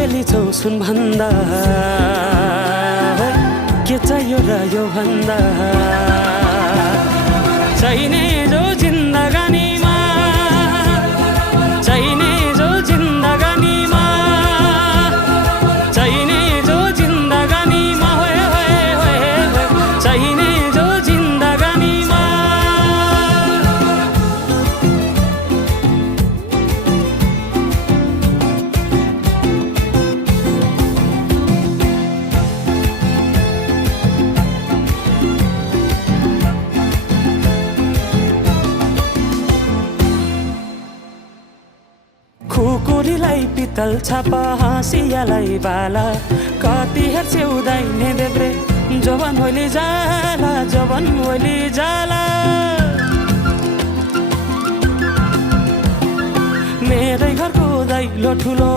चेली छौ सुन भन्दा के चाहियो र यो भन्दा चाहिने जो जिन्दगानीमा चाहिने जो जिन्दगानीमा चाहिने जो जिन्दगानीमा होए होए होए चाहिने जो जिन्दगानीमा खुकुरीलाई पितल छापा हाँसियालाई बाला कति हेर्छे उदाइने देब्रे जवान होली जाला मेरै घरको दैलो ठुलो